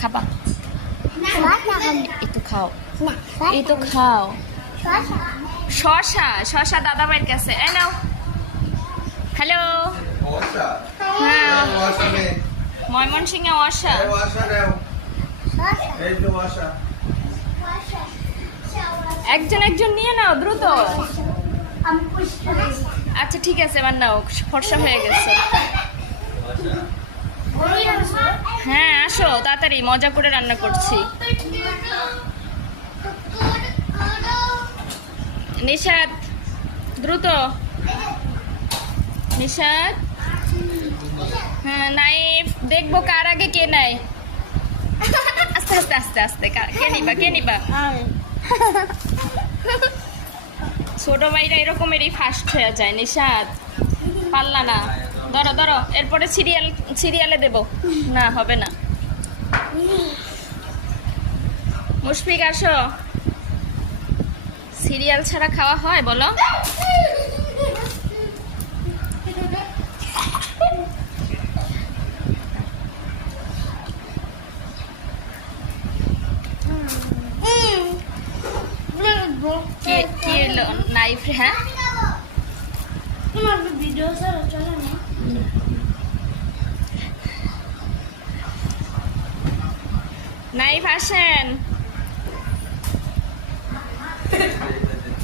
খাবা একটু খাও একটু খাও শশা শশা দাদা ভাইয়ের কাছে এই নাও হ্যালো হ্যাঁ ময়মনসিংহে ওয়াসা একজন একজন নিয়ে নাও দ্রুত আচ্ছা ঠিক আছে এবার নাও ফর্সা হয়ে গেছে হ্যাঁ আসো তাড়াতাড়ি মজা করে রান্না করছি নিশাদ দ্রুত নিশাদ হ্যাঁ নাইফ দেখবো কার আগে কে নেয় আস্তে আস্তে আস্তে আস্তে কে নিবা ছোট ভাইরা এরকমেরই ফার্স্ট হয়ে যায় নিশাদ পারলা না ধরো ধরো এরপরে সিরিয়ালে দেব না হবে না মুশফিক আসো সিরিয়াল ছাড়া খাওয়া হয় বলো নাইফ হ্যাঁ নাইফ আসেন